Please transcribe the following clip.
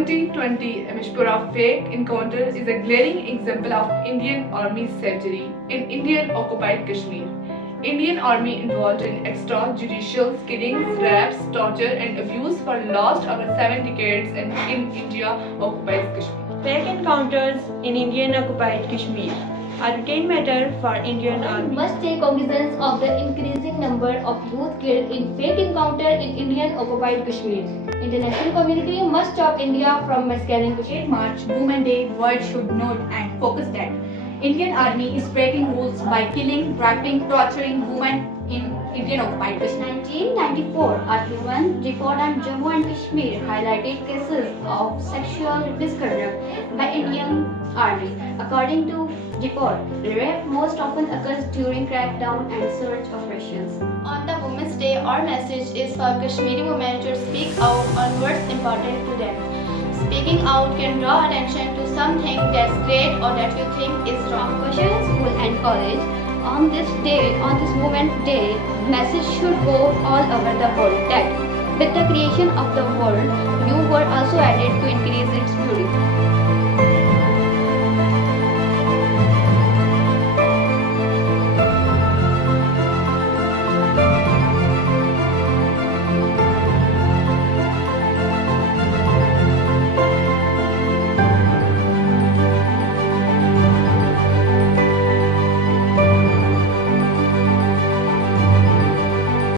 2020 Mishpura fake encounter is a glaring example of Indian Army surgery in Indian occupied Kashmir. Indian Army involved in extrajudicial killings, rapes, torture and abuse for last over 7 decades in India occupied Kashmir. Fake encounters in Indian occupied Kashmir are routine matter for Indian We Army. must take cognizance of the increasing number of youth killed in fake encounter in Indian occupied Kashmir. International community must stop India from massacring Kashmir. March, Women Day, world should note and focus that Indian Army is breaking rules by killing, raping, torturing women in Indian occupied Kashmir. 1994, a UN report on Jammu and Kashmir highlighted cases of sexual misconduct by Indian Army. According to report, rape most often occurs during crackdown and search operations. On the Women's Day, our message is for Kashmiri women to speak out on what's important to them. Speaking out can draw attention to something that's great or that you think is wrong. Kosher school and college. On this Women's Day, message should go all over the world that with the creation of the world, you were also added to increase its beauty.